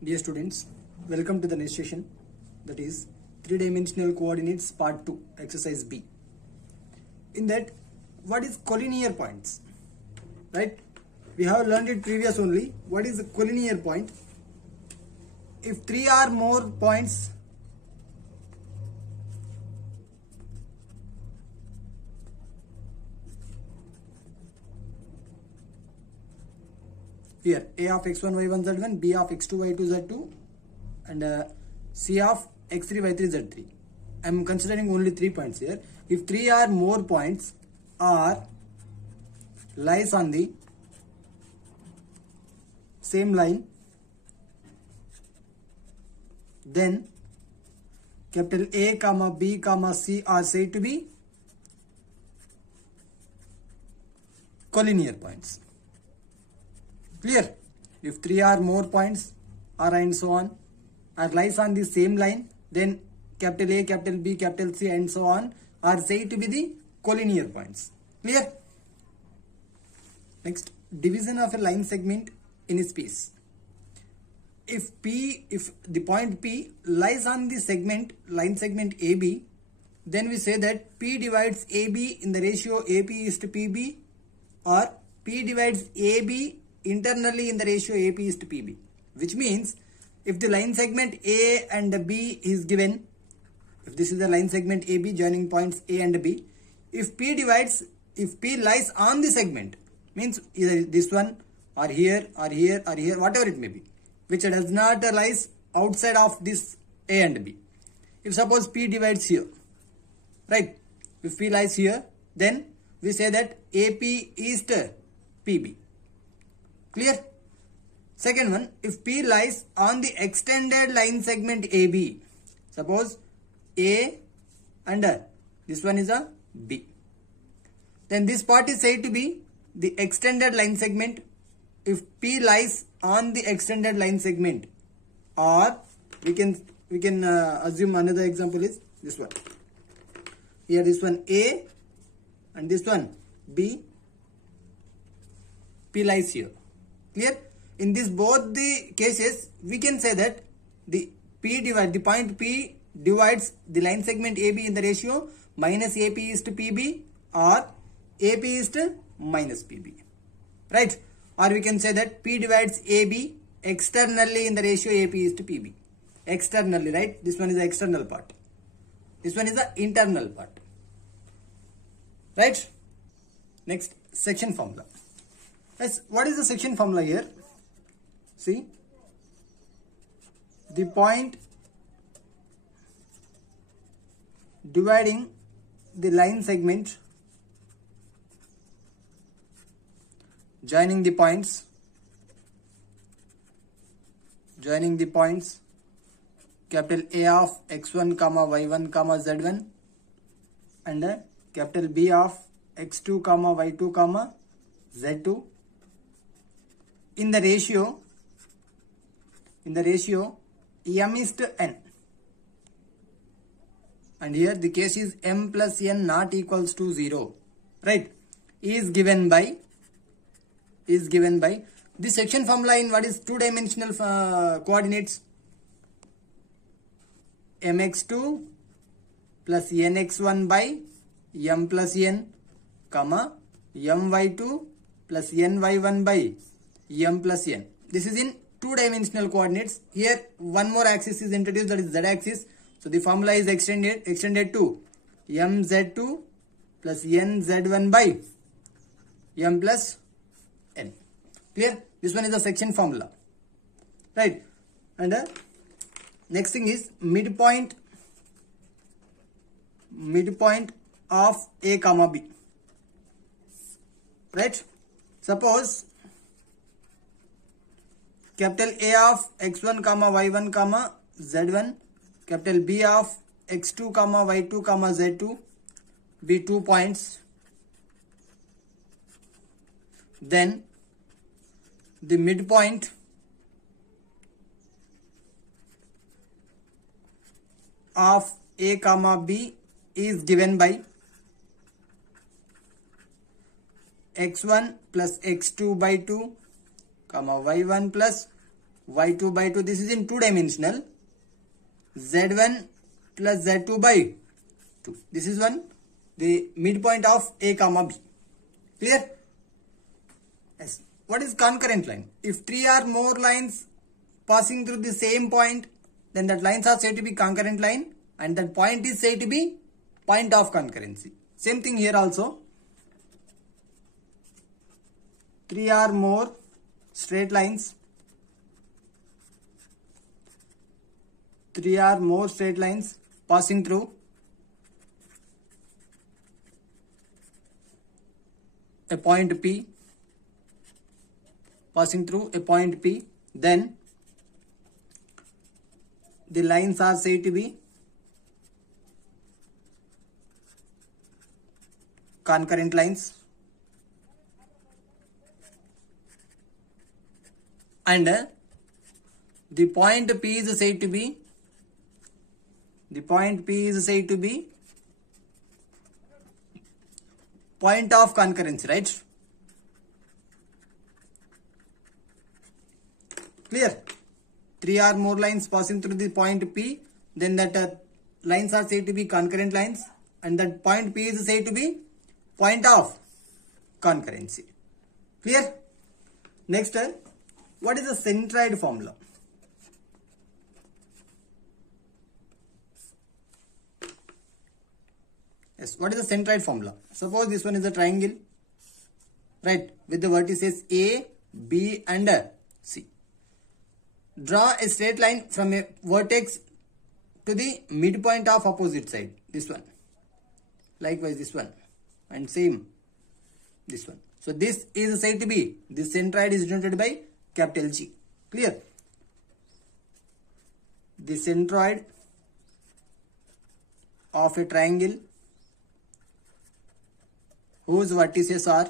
Dear students, welcome to the next session, that is three-dimensional coordinates part 2, exercise B. In that, what is collinear points? Right? We have learned it previous only. What is a collinear point? If three or more points here, A of x1, y1, z1, B of x2, y2, z2 and C of x3, y3, z3. I am considering only 3 points here. If 3 or more points are lies on the same line, then capital A, comma B, comma C are said to be collinear points. Clear? If 3 or more points are and so on are lies on the same line, then capital A, capital B, capital C and so on are said to be the collinear points. Clear? Next, division of a line segment in a space. If the point P lies on the line segment AB, then we say that P divides AB in the ratio AP is to PB, or P divides AB internally in the ratio AP is to PB, which means if the line segment A and B is given, if this is the line segment AB joining points A and B, if P lies on the segment, means either this one or here or here or here, whatever it may be, which does not lies outside of this A and B. If suppose P divides here, right? If P lies here, then we say that AP is to PB. Clear? Second one, if P lies on the extended line segment AB, suppose A and this one is a B, then this part is said to be the extended line segment if P lies on the extended line segment. Or we can assume another example is this one. Here this one A and this one B, P lies here. Clear? In this both the cases, we can say that the point P divides the line segment AB in the ratio minus AP is to PB or AP is to minus PB. Right? Or we can say that P divides AB externally in the ratio AP is to PB. Externally, right? This one is the external part. This one is the internal part. Right? Next, section formula. Yes, what is the section formula here? See, the point dividing the line segment joining the points capital A of x1 comma y1 comma z1 and capital B of x2 comma y2 comma z2 in the ratio m is to n, and here the case is m plus n not equals to 0, right, is given by the section formula in what is two-dimensional coordinates. mx2 plus nx1 by m plus n, comma my2 plus ny1 by m plus n. This is in two-dimensional coordinates. Here one more axis is introduced, that is z-axis. So the formula is extended to mz2 plus nz1 by m plus n. Clear? This one is the section formula. Right? And next thing is midpoint of A comma B. Right? Suppose capital A of x1 comma y1 comma z1, capital B of x2 comma y2 comma z2 be 2 points, then the midpoint of A comma B is given by x1 plus x2 by 2 comma y1 plus y2 by 2. This is in 2-dimensional. z1 plus z2 by 2. This is the midpoint of a comma b. Clear? Yes. What is concurrent line? If 3 or more lines passing through the same point, then that lines are said to be concurrent line, and that point is said to be point of concurrency. Same thing here also. 3 or more straight lines. 3 or more straight lines passing through a point P. Passing through a point P, then the lines are said to be concurrent lines, and the point P is said to be point of concurrency, right? Clear? 3 or more lines passing through the point P, then that lines are said to be concurrent lines, and that point P is said to be point of concurrency. Clear? Next, what is the centroid formula? Yes, what is the centroid formula? Suppose this one is a triangle, right, with the vertices A, B and C. Draw a straight line from a vertex to the midpoint of opposite side. This one. Likewise this one. And same this one. So this is said to be, this centroid is denoted by capital G. Clear? The centroid of a triangle whose vertices are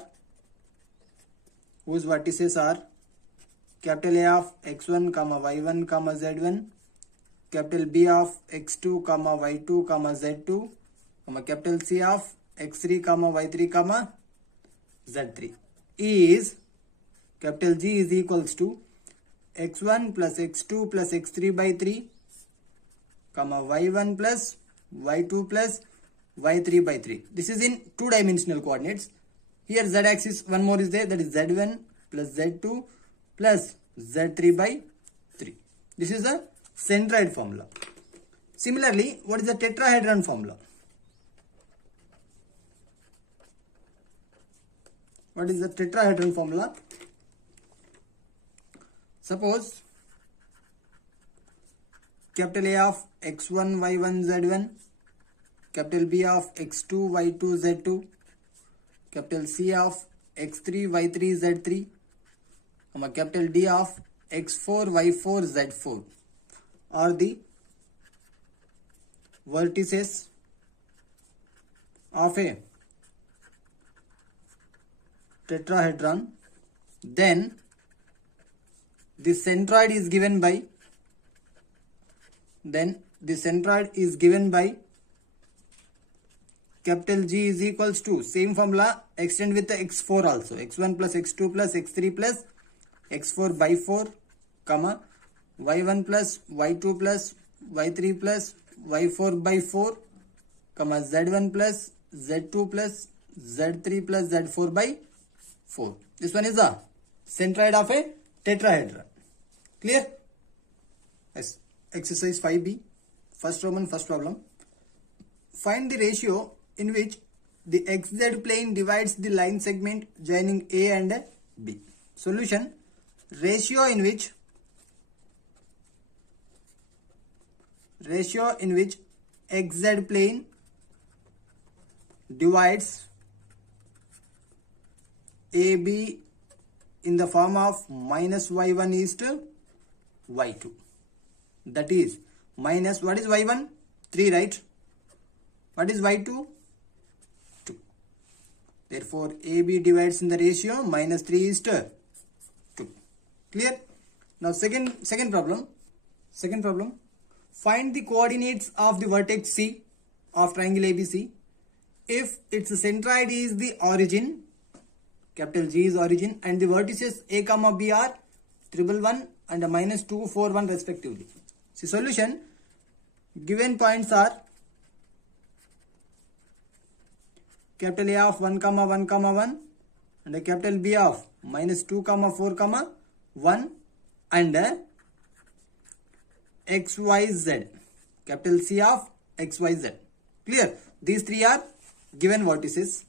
capital A of x1, y1, z1, capital B of x2, y2, z2, capital C of x3, y3, z3 is capital G is equals to x1 plus x2 plus x3 by 3, y1 plus y2 plus y3 by 3. This is in 2-dimensional coordinates. Here z axis one more is there, that is z1 plus z2 plus z3 by 3. This is the centroid formula. Similarly, what is the tetrahedron formula? What is the tetrahedron formula? Suppose capital A of x1, y1, z1, capital B of x2, y2, z2, capital C of x3, y3, z3, capital D of x4, y4, z4 are the vertices of a tetrahedron. Then the centroid is given by capital G is equals to, same formula extend with the x4 also, x1 plus x2 plus x3 plus x4 by 4, y1 plus y2 plus y3 plus y4 by 4, z1 plus z2 plus z3 plus z4 by 4. This one is the centroid of a tetrahedron. Clear? Yes. Exercise 5b, first Roman, first problem. Find the ratio in which the xz plane divides the line segment joining A and B. Solution: ratio in which xz plane divides AB in the form of minus y1 is to y2. That is minus, what is y1? 3, right? What is y2? 2. Therefore, AB divides in the ratio minus 3 is to 2. Clear? Now second problem. Find the coordinates of the vertex C of triangle ABC if its centroid is the origin, capital G is origin, and the vertices A, B are 1, 1, and minus 2, 4, 1 respectively. See solution, given points are capital A of 1, 1, 1 and a capital B of minus 2, 4, 1 and XYZ, capital C of XYZ. Clear? These three are given vertices.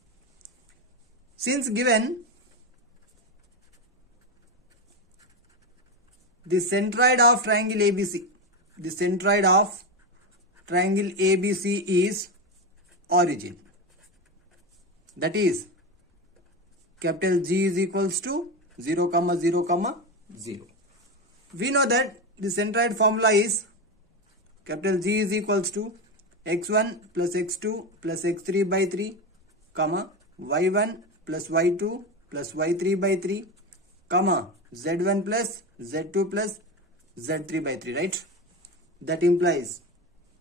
Since given the centroid of triangle ABC, the centroid of triangle ABC is origin. That is capital G is equals to 0, 0, 0. We know that the centroid formula is capital G is equals to x1 plus x2 plus x3 by 3, comma y1 plus y2 plus y3 by 3, comma z1 plus z2 plus z3 by 3, right? That implies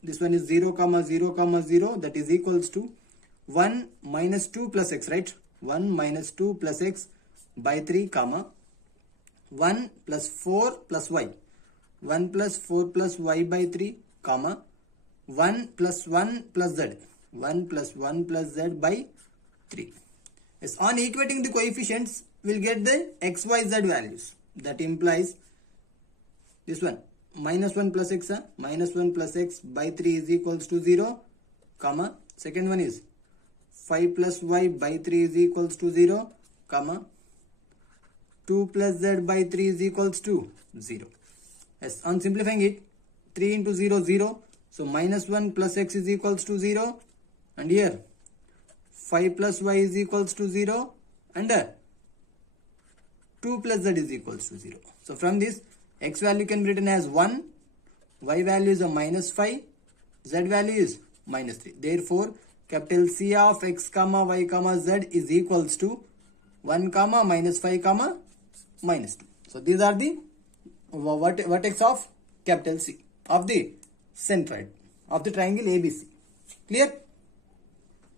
this one is 0, 0, 0, that is equals to 1 minus 2 plus x, right? 1 minus 2 plus x by 3, comma 1 plus 4 plus y, 1 plus 4 plus y by 3, comma 1 plus 1 plus z, 1 plus 1 plus z by 3. Yes, on equating the coefficients, we'll get the x, y, z values. That implies this one, minus 1 plus x, minus 1 plus x by 3 is equals to 0, comma, second one is 5 plus y by 3 is equals to 0, comma, 2 plus z by 3 is equals to 0. Yes, on simplifying it, 3 into 0, 0. So minus 1 plus x is equals to 0. And here, 5 plus y is equals to 0. And 2 plus z is equals to 0. So from this, x value can be written as 1. Y value is a minus 5. Z value is minus 3. Therefore, capital C of x, y, z is equals to 1, minus 5, minus 2. So these are the vertex of capital C of the centroid of the triangle ABC. Clear?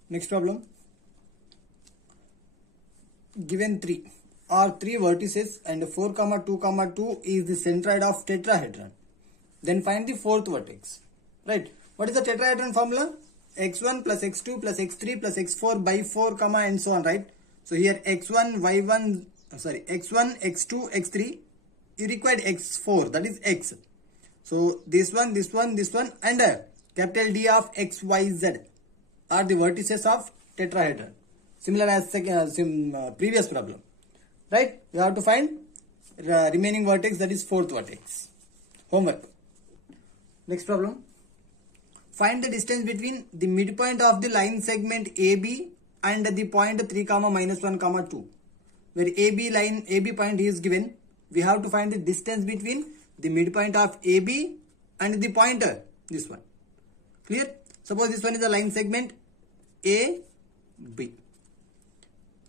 Next problem. Given 3 vertices and 4, 2, 2 is the centroid of tetrahedron. Then find the fourth vertex. Right? What is the tetrahedron formula? x1 plus x2 plus x3 plus x4 by 4, and so on, right? So here x1, x1, x2, x3, you required x4, that is x. So this one, and capital D of x, y, z are the vertices of tetrahedron. Similar as previous problem, right? You have to find remaining vertex, that is fourth vertex. Homework. Next problem. Find the distance between the midpoint of the line segment AB and the point 3, minus 1, 2. Where AB point is given, we have to find the distance between the midpoint of AB and the pointer, this one. Clear? Suppose this one is a line segment AB.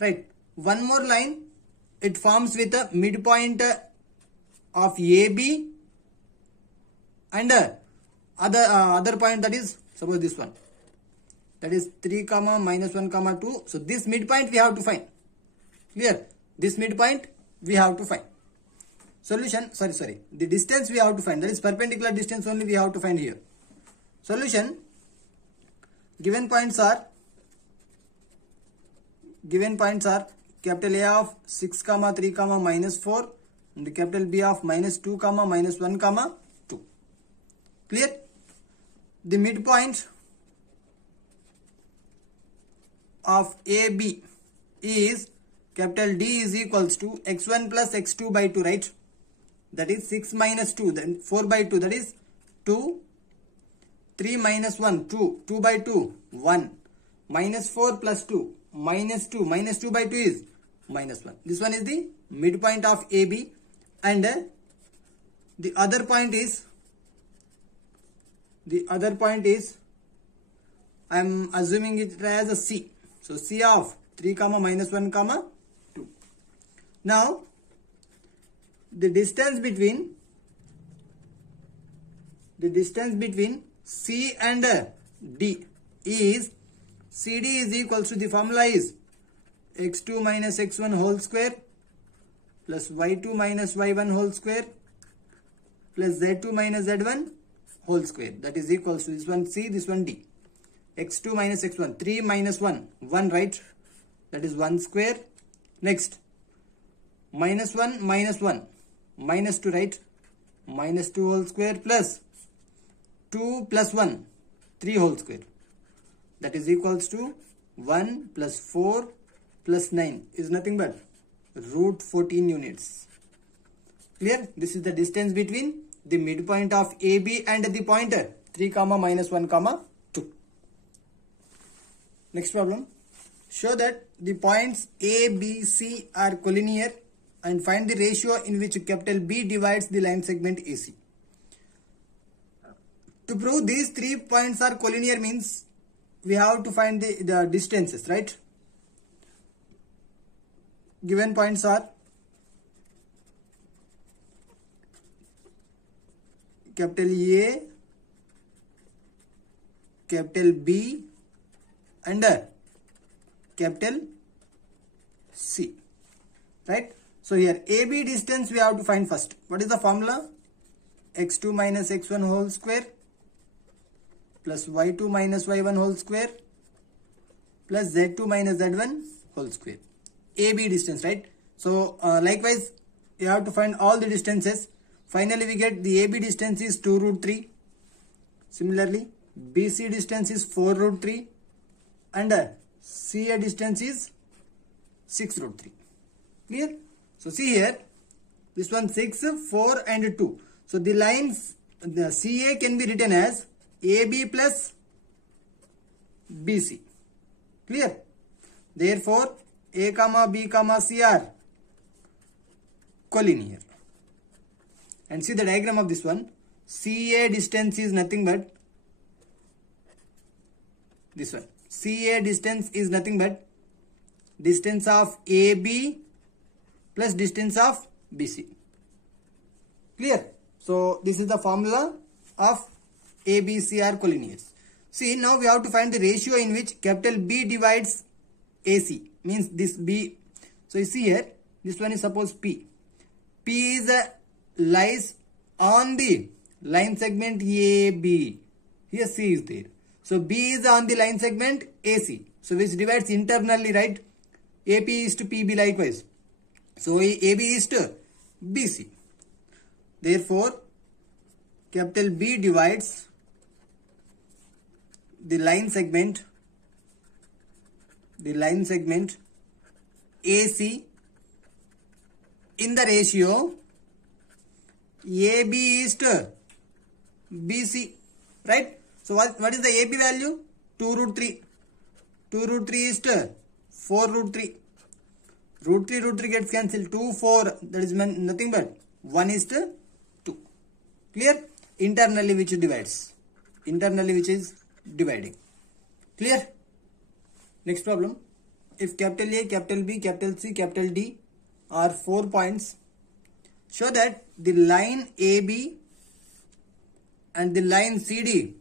Right. One more line, it forms with a midpoint of AB and other point, that is suppose this one, that is 3, minus 1, 2. So this midpoint we have to find. Clear? This midpoint we have to find. Solution, the distance we have to find, that is perpendicular distance only we have to find here. Solution, given points are capital A of 6, 3, minus 4 and the capital B of minus 2, minus 1, 2. Clear? The midpoint of AB is capital D is equals to x1 plus x2 by 2, right? That is 6 minus 2, then 4 by 2, that is 2, 3 minus 1, 2, 2 by 2, 1, minus 4 plus 2, minus 2 by 2 is minus 1. This one is the midpoint of AB, and the other point is, I am assuming it as a C. So C of 3, minus 1, 2. Now, the distance between C and D is, CD is equals to, the formula is x2 minus x1 whole square plus y2 minus y1 whole square plus z2 minus z1 whole square, that is equals to this one c, this one d. x2 minus x1, 3 minus 1, 1, right? That is 1 square. Next, minus 1 minus 1, minus 2, right? Minus 2 whole square plus 2 plus 1, 3 whole square. That is equals to 1 plus 4 plus 9 is nothing but root 14 units. Clear? This is the distance between the midpoint of AB and the pointer 3 comma minus 1 comma 2. Next problem. Show that the points A, B, C are collinear and find the ratio in which capital B divides the line segment AC. To prove these 3 points are collinear means we have to find the distances, right? Given points are capital A, capital B and capital C, right? So here AB distance we have to find first. What is the formula? x2 minus x1 whole square plus y2 minus y1 whole square plus z2 minus z1 whole square. AB distance, right? So likewise you have to find all the distances. Finally we get the AB distance is 2 root 3. Similarly BC distance is 4 root 3 and CA distance is 6 root 3. Clear? So see here, this one 6, 4 and 2. So the lines, the CA can be written as AB plus BC. Clear? Therefore A comma B comma C are collinear. And see the diagram of this one. CA distance is nothing but this one. CA distance is nothing but distance of AB plus distance of BC. Clear? So this is the formula of ABC are collinears. See, now we have to find the ratio in which capital B divides AC. Means this B. So you see here, this one is suppose P. P is lies on the line segment AB. Here C is there. So B is on the line segment AC. So which divides internally, right? AP is to PB likewise. So AB is to BC. Therefore, capital B divides the line segment AC in the ratio AB is to BC, right? So what is the AB value? 2 root 3. 2 root 3 is to 4 root 3. Root 3 gets cancelled. 2, 4. That is nothing but 1 is to 2. Clear? Internally which divides. Internally which is dividing. Clear? Next problem. If capital A, capital B, capital C, capital D are 4 points, show that the line AB and the line CD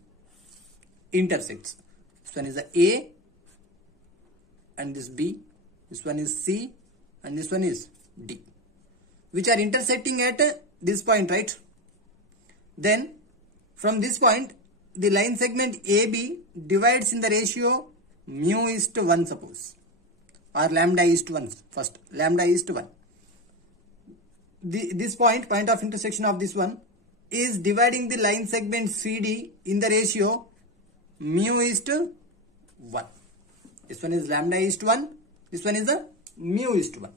intersects. This one is the A and this B. This one is C and this one is D, which are intersecting at this point, right? Then from this point the line segment AB divides in the ratio mu is to 1 suppose, or lambda is to 1 first. Lambda is to 1. This point of intersection of this one is dividing the line segment CD in the ratio mu is to 1. This one is lambda is to 1. This one is the mu is to 1.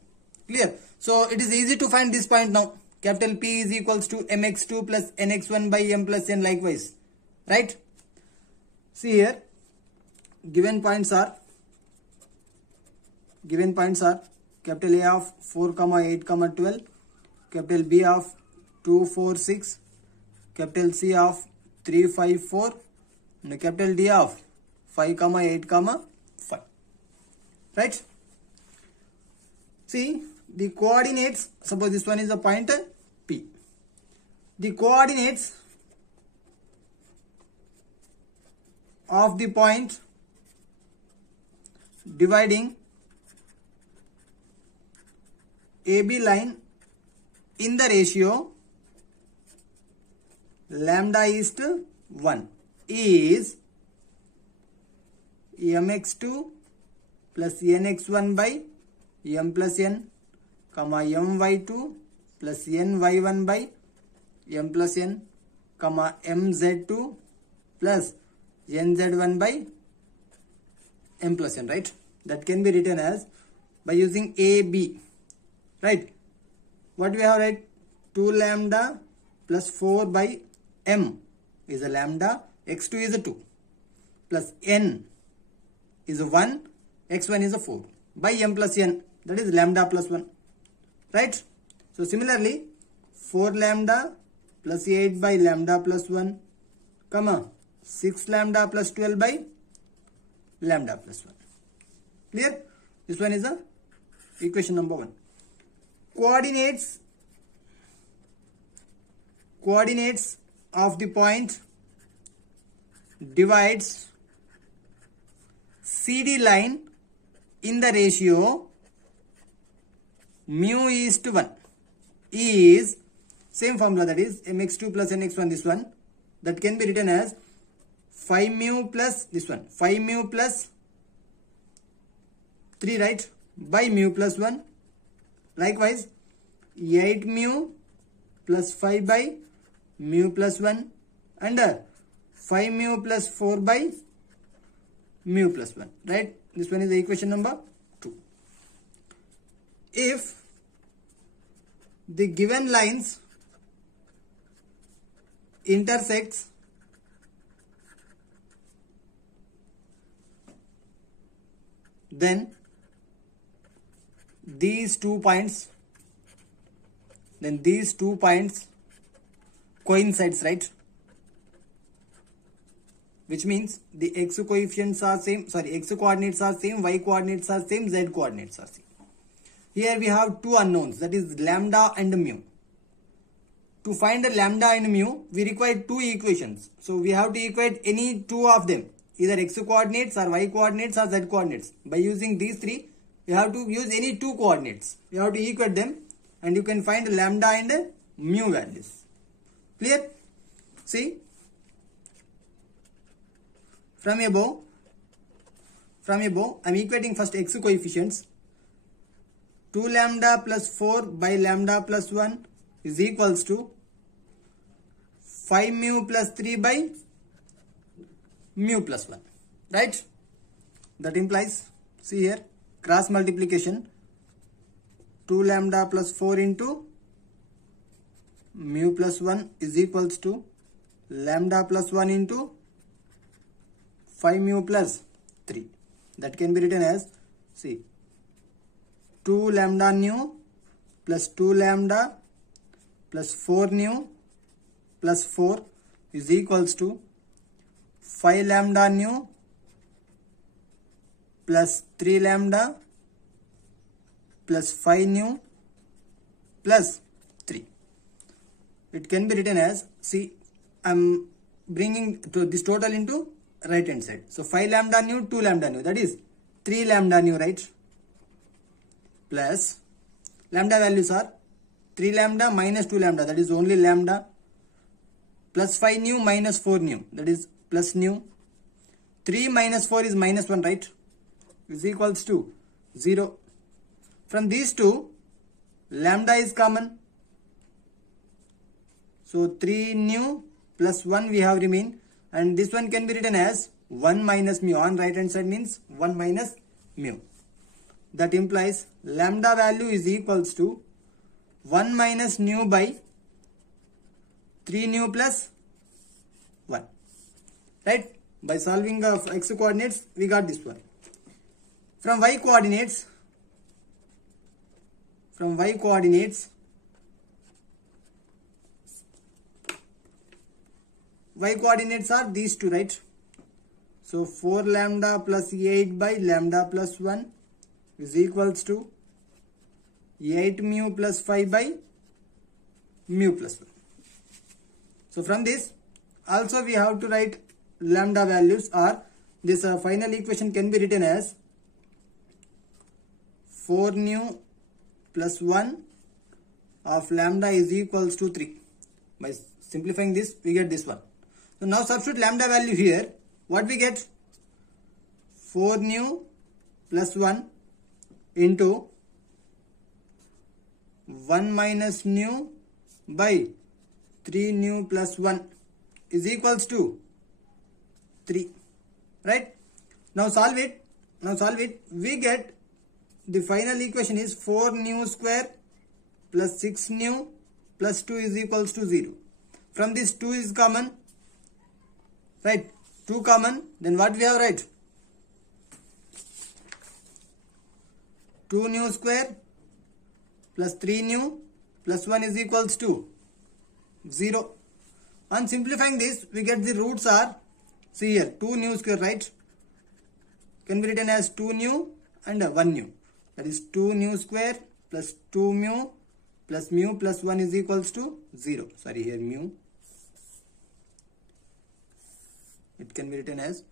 Clear? So it is easy to find this point now. Capital P is equals to mx2 plus nx1 by m plus n likewise. Right? See here. Given points are capital A of 4, 8, 12, capital B of 2, 4, 6, capital C of 3, 5, 4, and capital D of 5, 8, 5. Right? See the coordinates. Suppose this one is the point P. The coordinates of the point dividing AB line in the ratio lambda is to 1 is mx2 plus nx1 by m plus n, comma my2 plus ny1 by m plus n, comma mz2 plus nz1 by m plus n, right? That can be written as by using AB, right? What we have, right? 2 lambda plus 4 by m is a lambda, x2 is a 2, plus n is a 1, x1 is a 4, by m plus n, that is lambda plus 1, right? So similarly, 4 lambda plus 8 by lambda plus 1, comma 6 lambda plus 12 by lambda plus 1. Clear? This one is the equation number 1. Coordinates of the point divides CD line in the ratio mu is to 1 is same formula, that is mx2 plus nx1, this one, that can be written as 5 mu plus this one, 5 mu plus 3, right, by mu plus 1. Likewise 8 mu plus 5 by mu plus 1 and 5 mu plus 4 by mu plus 1, right? This one is the equation number 2. If the given lines intersects then these two points coincides, right? Which means the x coefficients are same, x coordinates are same, y coordinates are same, z coordinates are same. Here we have two unknowns, that is lambda and mu. To find the lambda and mu, we require two equations. So we have to equate any two of them, either x coordinates or y coordinates or z coordinates. By using these three, you have to use any two coordinates. You have to equate them and you can find lambda and mu values. Clear? See, from above I am equating first x coefficients. 2 lambda plus 4 by lambda plus 1 is equals to 5 mu plus 3 by mu plus 1, right? That implies, see here, cross multiplication, 2 lambda plus 4 into mu plus 1 is equals to lambda plus 1 into 5 mu plus 3. That can be written as, see, 2 lambda nu plus 2 lambda plus 4 nu plus 4 is equals to 5 lambda nu plus 3 lambda plus 5 nu plus 3. It can be written as, see, I am bringing this total into right hand side. So 5 lambda nu, 2 lambda nu, that is 3 lambda nu, right? Plus lambda values are 3 lambda minus 2 lambda, that is only lambda, plus 5 nu minus 4 nu, that is plus nu. 3 minus 4 is minus 1, right? Is equals to 0. From these two, lambda is common. So 3 nu plus 1 we have remain, and this one can be written as 1 minus mu. On right hand side means 1 minus mu. That implies lambda value is equals to 1 minus nu by 3 nu plus 1, right? By solving the x coordinates, we got this one. From y coordinates are these two, right? So 4 lambda plus 8 by lambda plus 1 is equals to 8 mu plus 5 by mu plus 1. So from this also we have to write lambda values, or this final equation can be written as 4 nu plus 1 of lambda is equals to 3. By Simplifying this, we get this one. So now substitute lambda value here. What we get? 4 nu plus 1 into 1 minus nu by 3 nu plus 1 is equals to 3. Right? Now solve it. We get the final equation is 4 nu square plus 6 nu plus 2 is equals to 0. From this 2 is common. Right? 2 common. Then what we have, right? 2 nu square plus 3 nu plus 1 is equals to 0. On simplifying this, we get the roots are, see here, 2 nu square, right? Can be written as 2 nu and 1 nu. That is 2 nu square plus 2 mu plus 1 is equals to 0. Sorry, here mu. It can be written as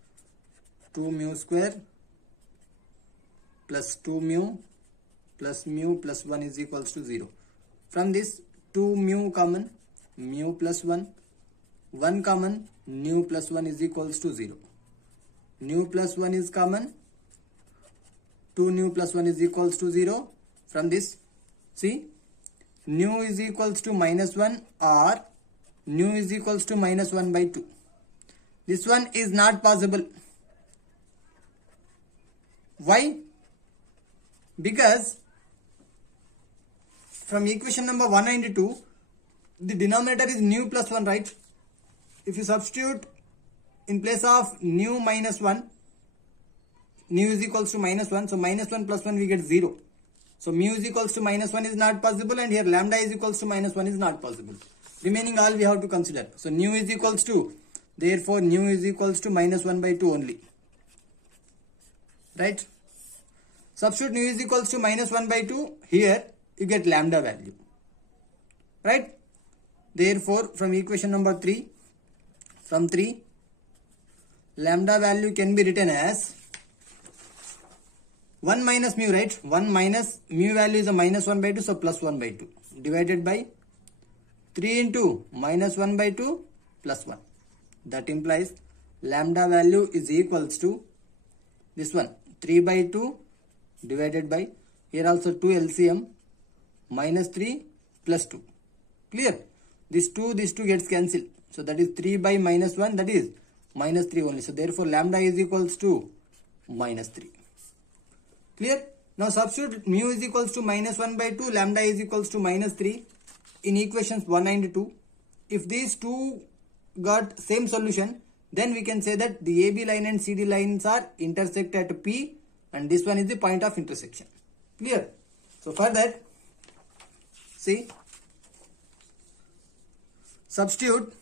2 mu square plus 2 mu plus 1 is equals to 0. From this 2 mu common, mu plus 1 common, nu plus 1 is equals to 0. Nu plus 1 is common, 2 nu plus 1 is equals to 0. From this, see, nu is equals to minus 1 or nu is equals to minus 1 by 2. This one is not possible. Why? Because from equation number 192, the denominator is nu plus 1, right? If you substitute in place of nu minus 1, nu is equals to minus 1. So minus 1 plus 1 we get 0. So mu is equals to minus 1 is not possible, and here lambda is equals to minus 1 is not possible. Remaining all we have to consider. So nu is equals to, therefore nu is equals to minus 1 by 2 only. Right? Substitute nu is equals to minus 1 by 2. Here you get lambda value. Right? Therefore from equation number 3, from 3, lambda value can be written as 1 minus mu, right? 1 minus mu value is a minus 1 by 2, so plus 1 by 2 divided by 3 into minus 1 by 2 plus 1. That implies lambda value is equals to this one, 3 by 2 divided by, here also 2 LCM, minus 3 plus 2. Clear? This 2 gets cancelled. So that is 3 by minus 1, that is minus 3 only. So therefore lambda is equals to minus 3. Clear? Now substitute mu is equals to minus 1 by 2, lambda is equals to minus 3 in equations 1 and 2. If these two got same solution, then we can say that the AB line and CD lines are intersect at P, and this one is the point of intersection. Clear? So for that, see, substitute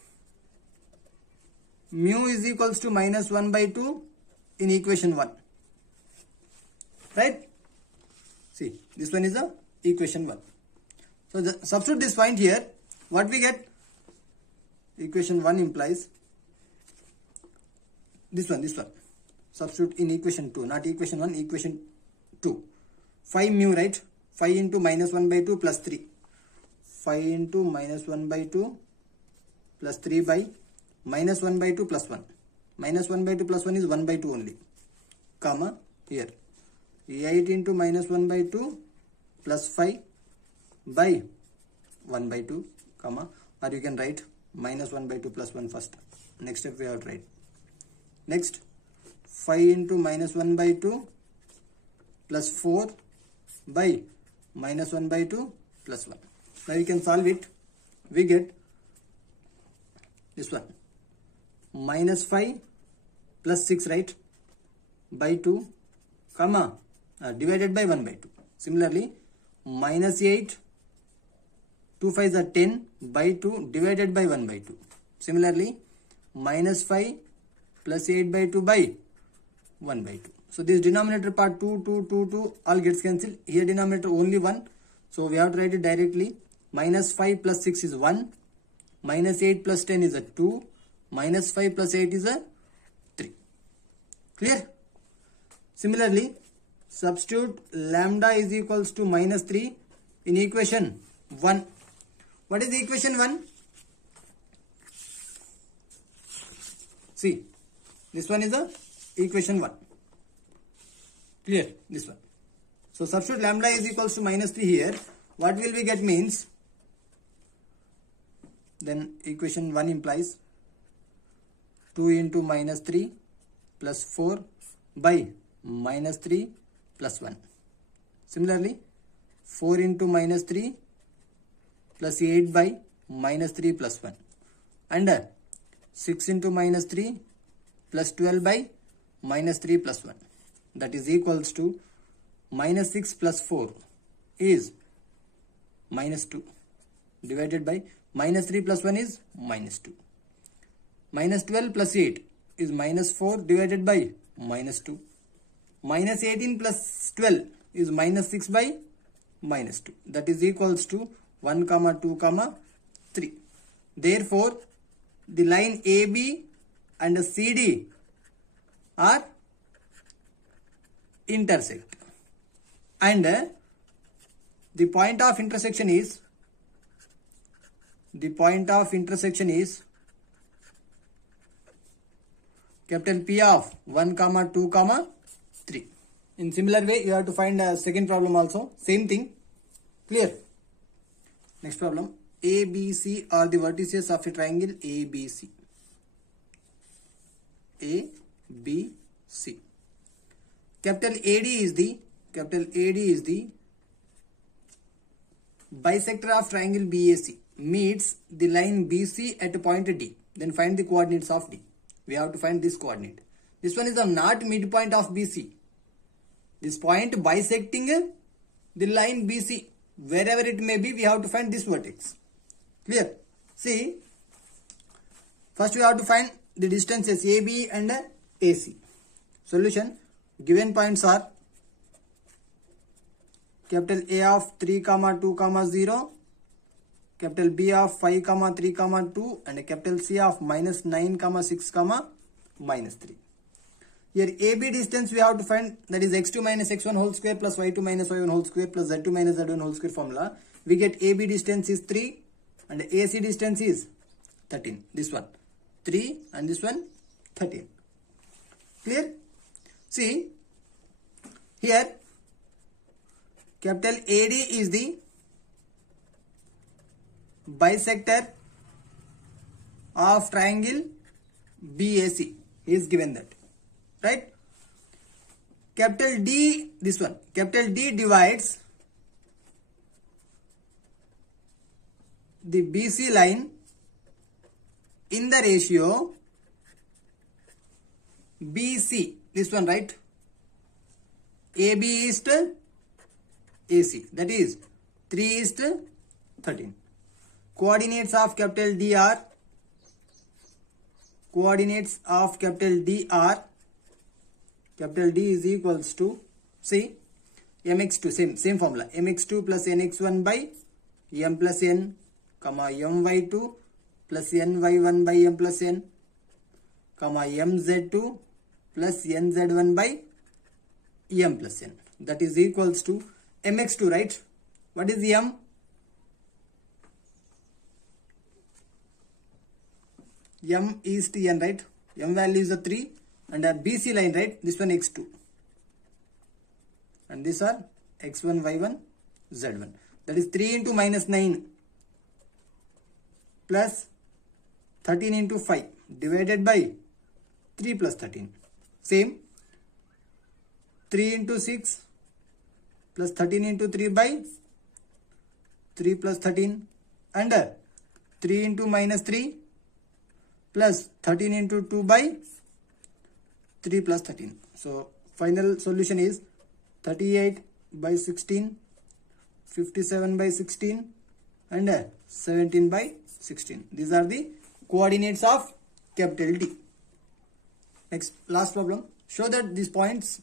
mu is equals to minus 1 by 2 in equation 1. Right? See, this one is the equation 1. So substitute this point here. What we get? Equation 1 implies this one. Substitute in equation 2, not equation 1, equation 2. 5 mu, right? 5 into minus 1 by 2 plus 3. 5 into minus 1 by 2 plus 3 by minus 1 by 2 plus 1. Minus 1 by 2 plus 1 is 1 by 2 only. Comma here. 8 into minus 1 by 2 plus 5 by 1 by 2, comma, or you can write minus 1 by 2 plus 1 first. Next step we have to write. Next, 5 into minus 1 by 2 plus 4 by minus 1 by 2 plus 1. Now you can solve it. We get this one. Minus 5 plus 6, right? By 2, comma, divided by 1 by 2. Similarly, minus 8, 2 5s are 10 by 2 divided by 1 by 2. Similarly, minus 5 plus 8 by 2 by 1 by 2. So this denominator part 2 all gets cancelled. Here denominator only 1. So we have to write it directly. Minus 5 plus 6 is 1. Minus 8 plus 10 is a 2. Minus 5 plus 8 is a 3. Clear? Similarly, substitute lambda is equals to minus 3 in equation 1. What is equation 1? See, this one is the equation 1. Clear? This one. So substitute lambda is equals to minus 3 here. What will we get means, then equation 1 implies 2 into minus 3 plus 4 by minus 3 plus 1. Similarly, 4 into minus 3 plus 8 by minus 3 plus 1. And 6 into minus 3 plus 12 by minus 3 plus 1. That is equals to minus 6 plus 4 is minus 2 divided by minus 3 plus 1 is minus 2. Minus 12 plus 8 is minus 4 divided by minus 2. Minus 18 plus 12 is minus 6 by minus 2. That is equals to 1, 2, 3. Therefore, the line AB and CD are intersect. And the point of intersection is capital P of 1, 2, 3. In similar way, you have to find a second problem also. Same thing. Clear? Next problem. ABC are the vertices of a triangle ABC. ABC. Capital AD is the bisector of triangle BAC, meets the line BC at a point D. Then find the coordinates of D. We have to find this coordinate. This one is the not midpoint of BC. This point bisecting the line BC, wherever it may be, we have to find this vertex. Clear? See, first we have to find the distances AB and AC. Solution. Given points are capital A of 3, 2, 0, capital B of 5, 3, 2, and capital C of minus 9, 6, minus 3. Here AB distance we have to find, that is x2 minus x1 whole square plus y2 minus y1 whole square plus z2 minus z1 whole square formula. We get AB distance is 3 and AC distance is 13. This one 3 and this one 13. Clear? See, here capital AD is the bisector of triangle BAC. He is given that, right? Capital D, this one, capital D divides the BC line in the ratio BC, this one, right? AB is to AC, that is 3 is to 13. Coordinates of capital D are capital D is equals to, see, mx2, same formula, mx2 plus nx1 by m plus n, my2 plus ny1 by m plus n, mz2 plus nz1 by m plus n. That is equals to mx2, right? What is m? M is to n, right? M value is a 3 and our BC line, right? This one x2 and these are x1, y1, z1. That is 3 into minus 9 plus 13 into 5 divided by 3 plus 13. Same, 3 into 6 plus 13 into 3 by 3 plus 13 and 3 into minus 3 plus 13 into 2 by 3 plus 13. So final solution is 38 by 16, 57 by 16 and 17 by 16. These are the coordinates of capital D. Next, last problem. Show that these points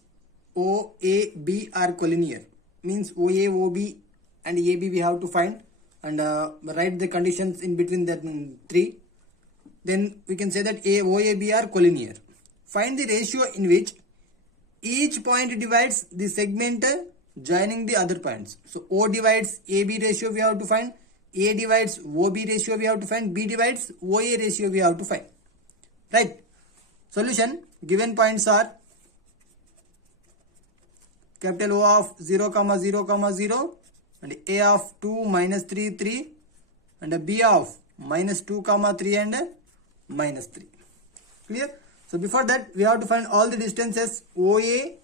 O, A, B are collinear. Means OA, OB and AB we have to find and write the conditions in between that three. Then we can say that OAB are collinear. Find the ratio in which each point divides the segment joining the other points. So O divides AB ratio we have to find, A divides OB ratio we have to find, B divides OA ratio we have to find. Right? Solution. Given points are capital O of 0, 0, 0 and A of 2, minus 3, 3 and B of minus 2, 3 and minus 3. Clear? So before that we have to find all the distances. OA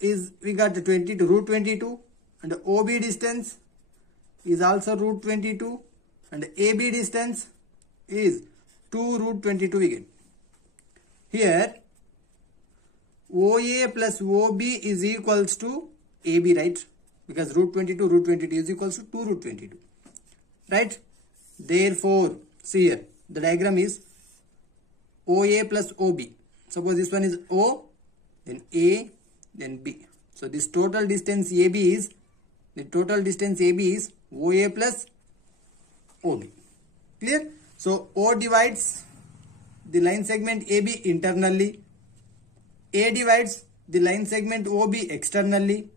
is, we got 22, root 22, and OB distance is also root 22 and AB distance is 2 root 22 we get. Here OA plus OB is equals to AB, right? Because root 22 is equals to 2 root 22, right? Therefore, see here, the diagram is OA plus OB. Suppose this one is O, then A, then B. So this total distance AB is, OA plus OB. Clear? So O divides the line segment AB internally. A divides the line segment OB externally.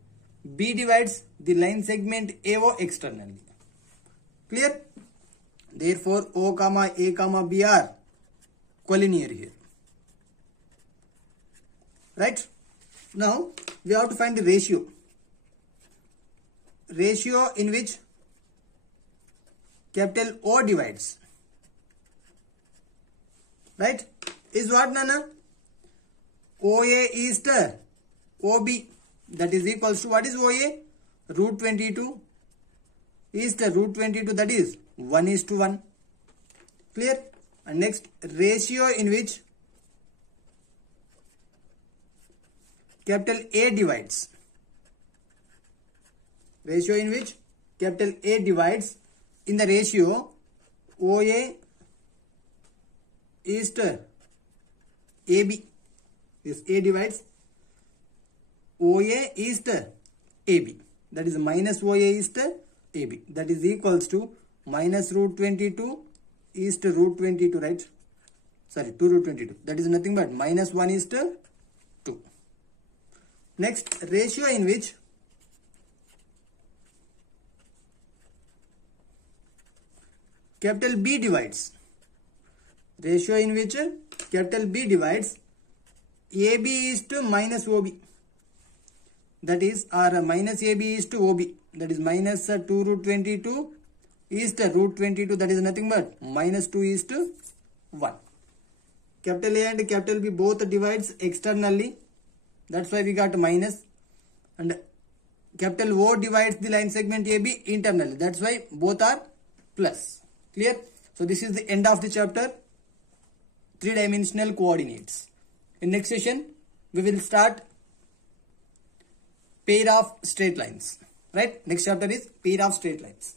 B divides the line segment AO externally. Clear? Therefore, O, A, B are collinear here. Right? Now, we have to find the ratio. Ratio in which capital O divides. Right? Is what, Nana? OA is to OB. That is equals to, what is OA? Root 22 is to root 22, that is 1:1. Clear? And next, ratio in which capital A divides. Ratio in which capital A divides. In the ratio, OA is to AB. This A divides. OA is to AB. That is minus OA is to AB. That is equals to minus root 22 is to root 22, right? Sorry, 2 root 22. That is nothing but minus 1 is to 2. Next, ratio in which capital B divides. Ratio in which capital B divides. AB is to minus OB. That is, or minus AB is to OB. That is minus 2 root 22 is to root 22. That is nothing but minus 2 is to 1. Capital A and capital B both divides externally. That's why we got minus. And capital O divides the line segment AB internally. That's why both are plus. Clear? So this is the end of the chapter. 3-dimensional coordinates. In next session, we will start pair of straight lines. Right? Next chapter is pair of straight lines.